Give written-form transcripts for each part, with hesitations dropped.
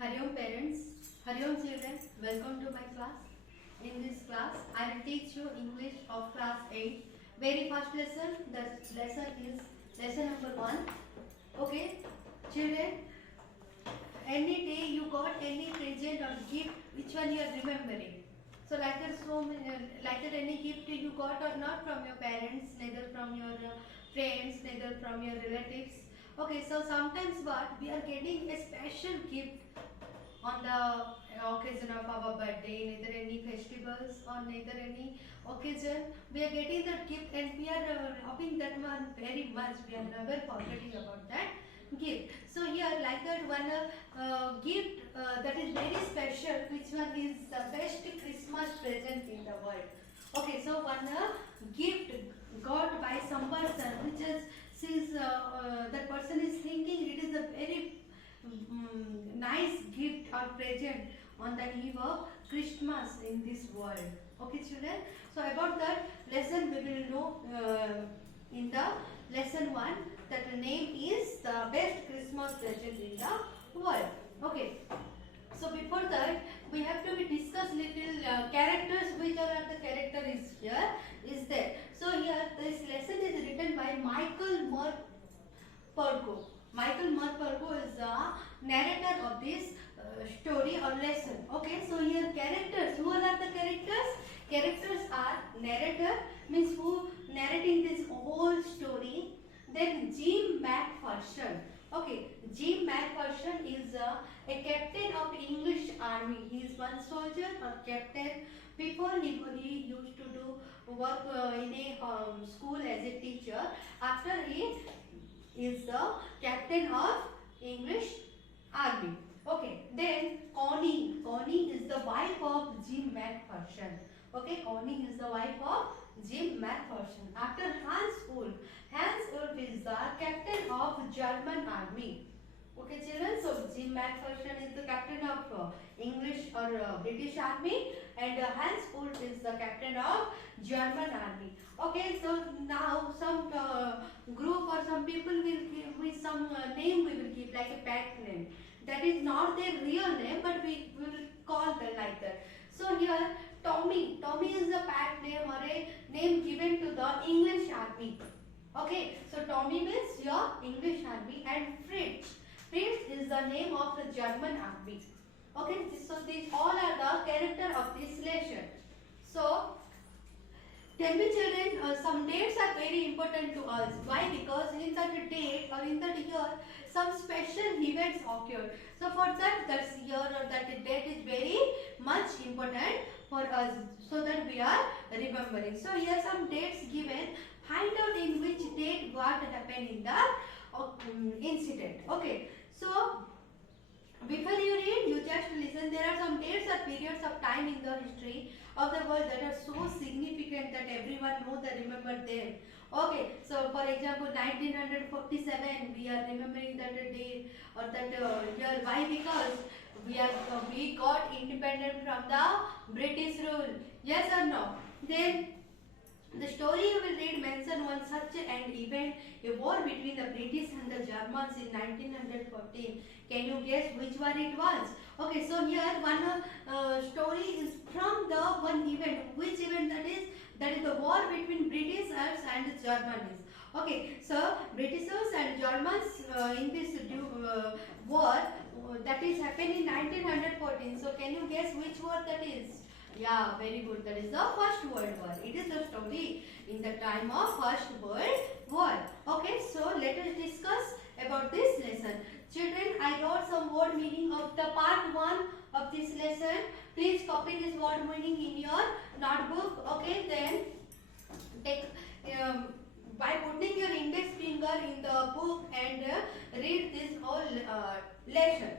Hariom parents, Hariom children, welcome to my class. In this class, I will teach you English of class 8. Very first lesson, the lesson is lesson number 1. Okay, children, any day you got any present or gift, which one you are remembering? So like that, like that any gift you got or not from your parents, neither from your friends, neither from your relatives. Okay, so sometimes what we are getting a special gift on the occasion of our birthday, neither any festivals or neither any occasion, we are getting that gift and we are loving that one very much. We are never forgetting about that gift. So here, like that one gift that is very special. Which one is the best Christmas present in the world? Okay, so one gift got by some person, which is since that person is thinking it is a very nice gift or present on the eve of Christmas in this world. Okay, children. So about that lesson we will know in the lesson 1 that the name is the best Christmas present in the world. Okay. So before that we have to discuss little characters. Which are the character is here is there. So here this lesson is written by Michael Morpurgo. Michael Morpurgo is the narrator of this story or lesson. Okay, so here characters. Who are the characters? Characters are narrator, means who narrating this whole story. Then Jim McPherson. Okay, Jim McPherson is a captain of English army. He is one soldier or captain. Before he used to do work in a school as a teacher. After he is the captain of English army. Okay, then Connie. Connie is the wife of Jim McPherson. Okay, Connie is the wife of Jim McPherson. After Hans Ulf. Hans Ulf is the captain of German army. Okay, children. So Jim McPherson is the captain of English or British army, and Hans Ulf is the captain of German army. Okay, so now some group or some people will give with some name we will give like a pet name. That is not their real name, but we will call them like that. So here Tommy. Tommy is a pet name or a name given to the English army. Okay, so Tommy means your English army, and Fritz. Fritz is the name of the German army. Okay, so these all are the character of this lesson. So tell me children, some dates are very important to us. Why? Because in that date or in that year, some special events occurred. So for that year or that date is very much important for us, so that we are remembering. So here some dates given. Find out in which date what happened in the incident. Okay. So before you read, you just listen. There are some dates or periods of time in the history of the world that are so significant that everyone knows and remember them. Okay, so for example, 1947, we are remembering that day or that year. Why? Because we got independent from the British rule. Yes or no? Then the story you will read mention one such an event, a war between the British and the Germans in 1914. Can you guess which war it was? Okay, so here one story is from the one event. Which event that is? That is the war between Britishers and Germans. Okay, so Britishers and Germans in this war that is happened in 1914. So can you guess which war that is? Yeah, very good. That is the First World War. It is the story in the time of First World War. Okay, so let us discuss about this lesson. Children, I wrote some word meaning of the part 1 of this lesson. Please copy this word meaning in your notebook. Okay, then take by putting your index finger in the book and read this whole lesson.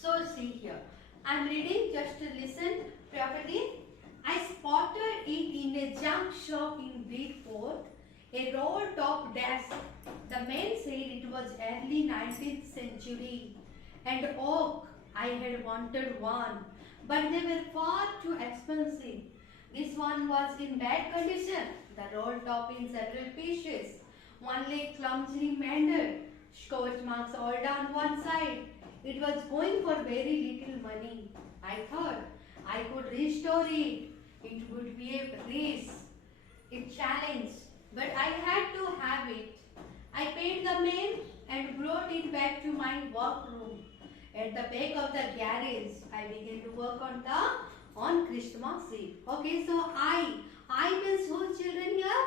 So see here. I am reading, just listen properly. I spotted it in a junk shop in Bridport, a roll-top desk. The man said it was early 19th century and oak. I had wanted one, but they were far too expensive. This one was in bad condition, the roll-top in several pieces. One leg clumsily mended, scorch marks all down one side. It was going for very little money. I thought I could restore it. It would be a race, a challenge, but I had to have it. I paid the man and brought it back to my workroom. At the back of the garage, I began to work on Christmas Eve. Okay, so I means who children here?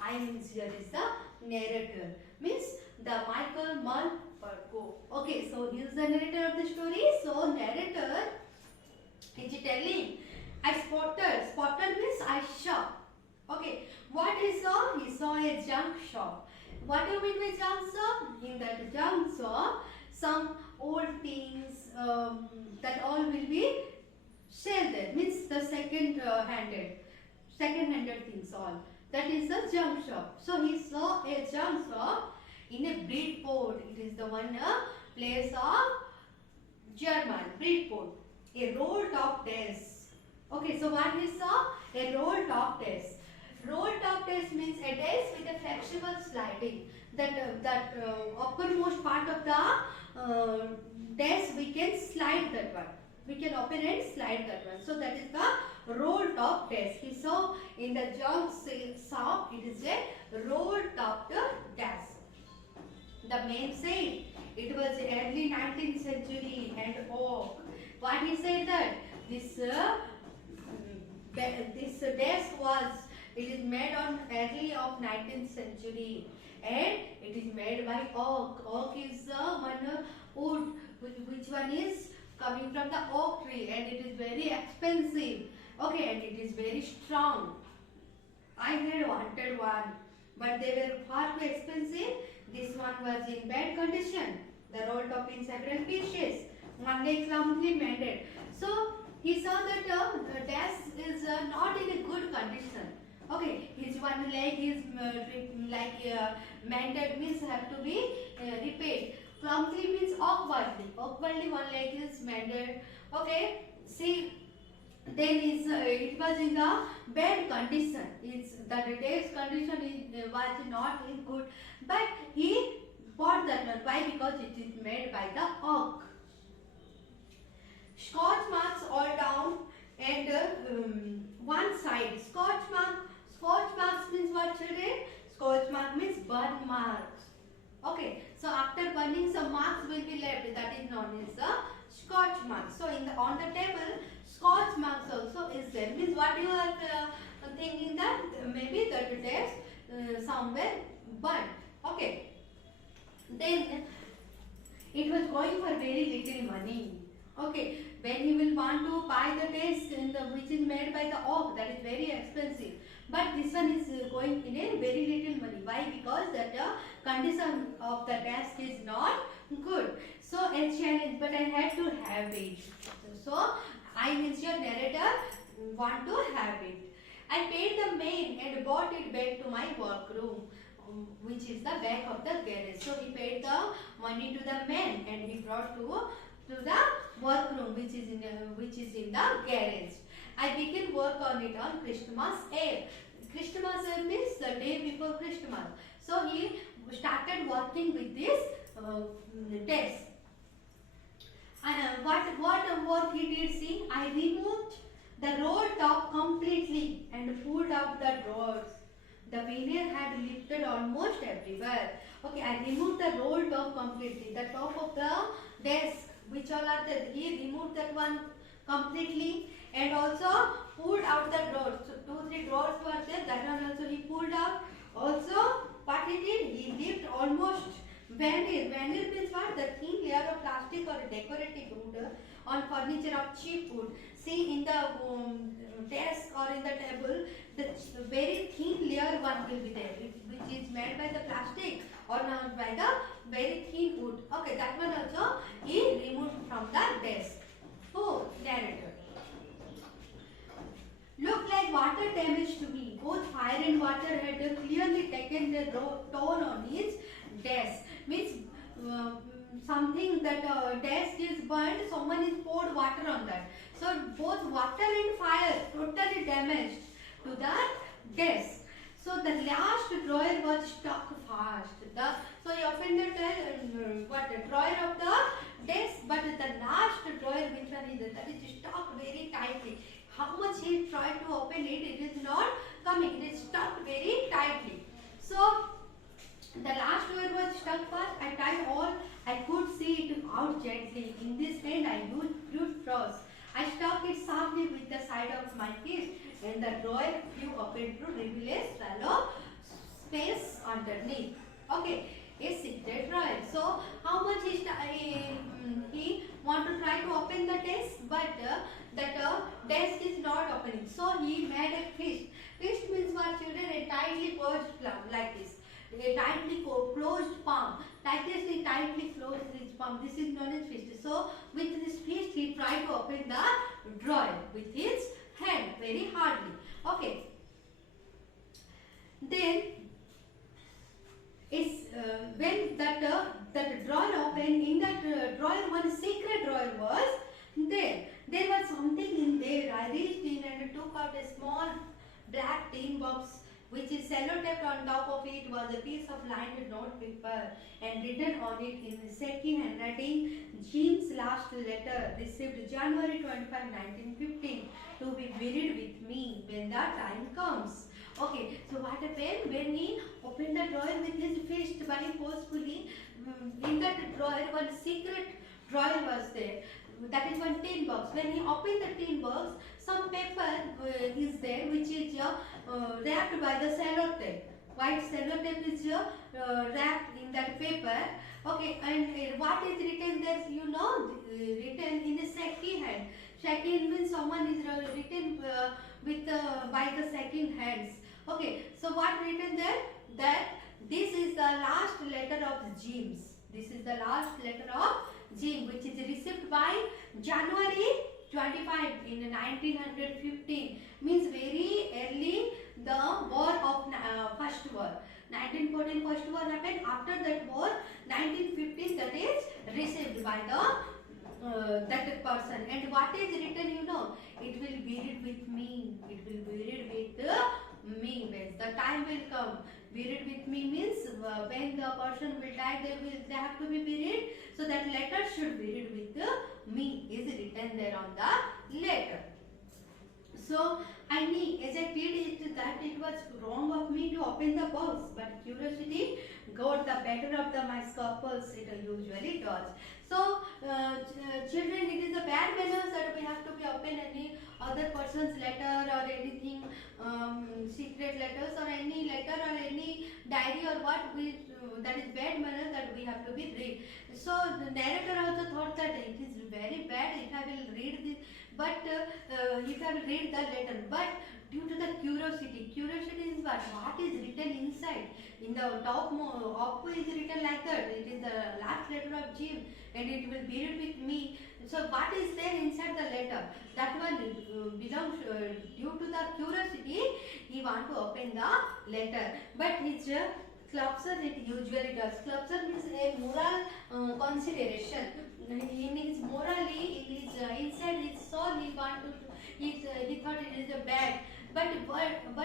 I means here is the narrator. Means the Michael Malperko. Okay, so he is the narrator of the story. So narrator is telling, I spotted. Spotted means I saw. Okay, what he saw? He saw a junk shop. What do you mean by junk shop? In that junk shop, some old things that all will be sold there. Means the second-handed things all. That is a junk shop. So he saw a junk shop in a Bridport. It is the one place of German, Bridport. A roll-top desk. Okay, so what he saw? A roll-top desk. Roll-top desk means a desk with a flexible sliding. That uppermost part of the desk, we can slide that one. We can open and slide that one. So that is the roll-top desk. He saw in the junk shop, it is a roll-top desk. The man said it was early 19th century and oak. What he said that this desk was, it is made on early of 19th century and it is made by oak. Oak is one wood which one is coming from the oak tree and it is very expensive. Okay, and it is very strong. I had wanted one, but they were far too expensive. This one was in bad condition. The rolled up in several pieces. One day clumsily mended. So he saw that the desk is not in a good condition. Okay, his one leg is mended means have to be repaired. Clumsily means awkwardly. Awkwardly one leg is mended. Okay, see. Then it was in the bad condition. It's the desk condition was not in good, but he bought that one. Why? Because it is made by the oak. Scotch marks all down and one side. Scotch marks means what, children? Scotch mark means burn marks. Okay, so after burning some marks will be left. That is known as the Scotch marks. So on the table, Scotch marks also is there. Means what you are thinking that maybe the desk somewhere burnt. Okay. Then it was going for very little money. Okay. When he will want to buy the desk which is made by the oak, that is very expensive. But this one is going in a very little money. Why? Because that condition of the desk is not good. So a challenge, but I had to have it. So I means your narrator want to have it. I paid the man and brought it back to my workroom, which is the back of the garage. So he paid the money to the man and he brought to the workroom, which is in the garage. I began work on it on Christmas Eve. Christmas Eve means the day before Christmas. So he started working with this desk. What work he did, see, I removed the roll top completely and pulled out the drawers. The veneer had lifted almost everywhere. Okay, I removed the roll top completely. The top of the desk, which all are there, he removed that one completely and also pulled out the drawers. So 2-3 drawers were there, that one also he pulled out. Also, what he did, he lifted almost veneer. Veneer means what? The thin layer of plastic or decorative wood on furniture of cheap wood. See, in the desk or in the table, the very thin layer one will be there, which is made by the plastic or by the very thin wood. Okay, that one also he removed from the desk. Oh, narrator. Looked like water damage to me. Both fire and water had clearly taken their toll on his desk. Means something that desk is burnt, someone is poured water on that. So both water and fire totally damaged to the desk. So the last drawer was stuck fast. So he opened the drawer of the desk, but children, that is stuck very tightly. How much he tried to open it, it is not coming. It is stuck very tightly. So the last word was stuck fast. I tried all I could see it out gently. In this hand I used brute force. I stuck it softly with the side of my fist, and the drawer flew open to reveal a shallow space underneath. Okay, a secret drawer. So how much he want to try to open the desk, but that desk is not opening. So he made a fist. Fist means for children a tightly closed palm like this. A tightly closed palm. Like this, he tightly closed his palm. This is known as fist. So with this fist, he tried to open the drawer with his hand very hardly. Okay. Then is when that drawer opened, in that drawer one secret drawer was there. There was something in there. I reached in and took out a small black tin box which is sellotaped. On top of it was a piece of lined note paper and written on it in second handwriting, Jim's last letter received January 25, 1915 to be buried with me when the time comes. Okay, so what happened when he opened the drawer with his fist very forcefully? In that drawer, one secret drawer was there. That is one tin box. When he opened the tin box, some paper is there which is wrapped by the sellotape. White sellotape is wrapped in that paper. Okay, and what is written there? You know, written in a second hand. Second means someone is written with by the second hands. Okay, so what written there? That this is the last letter of James. This is the last letter of Jim, which is received by January 25 in 1915. Means very early the war of first war. 1914 first war happened. After that war, 1915 that is received by the that person. And what is written, you know, it will be buried with me. It will be buried with me. When the time will come, buried with me means when the person will die, they have to be buried. So that letter should be buried with me is written there on the letter. So I knew as I did it that it was wrong of me to open the box, but curiosity got the better of my scruples. It usually does. So children, it is a bad manners that we have to be open any other person's letter or anything, secret letters or any letter or any diary or what we that is bad manner that we have to be read. So the narrator also thought that it is very bad if I will read this, but if I will read the letter, but due to the curiosity is what is written inside. In the top up is written like that. It is the last letter of Jim, and it will be read with me. So what is there inside the letter? That one belongs due to the curiosity. He want to open the letter, but his Klopser it usually does. Klopser means a moral consideration. In his morally, in his inside his soul, he want to. He thought it is a bad. But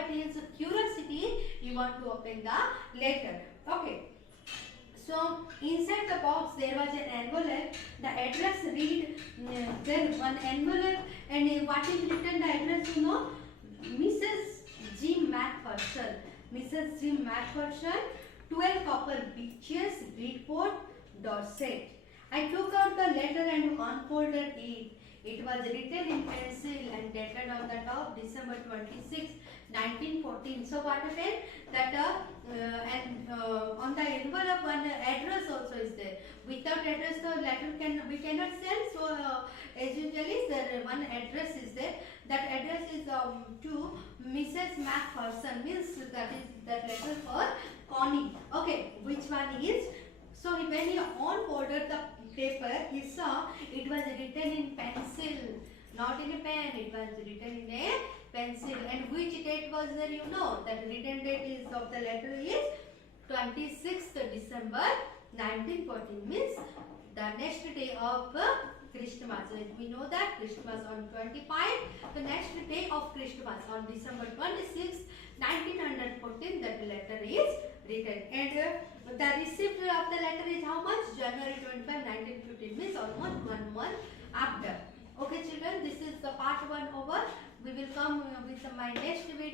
his curiosity, he want to open the letter. Okay. So inside the box there was an envelope. The address read then one envelope, and what is written the address, you know, Mrs. Jim MacPherson. Mrs. Jim MacPherson, 12 Copper Beaches, Bridport, Dorset. I took out the letter and unfolded it. It was written in pencil and dated on the top December 26, 1914. So what happened? That on the envelope one address also is there. Without address the letter we cannot send. So as usually there one address is there. That address is to Mrs. MacPherson, means that is that letter for Connie. Okay, which one is? So when he unfolded the paper, he saw it was written in pencil, not in a pen. It was written in a pencil. And which date was there? You know that written date is of the letter is 26th December 1914, means the next day of Christmas. We know that Christmas on 25, the next day of Christmas on December 26, 1914, that letter is written. And the receipt of the letter is how much? January 25, 1915, means almost 1 month after. Okay, children. one over. We will come with my next video.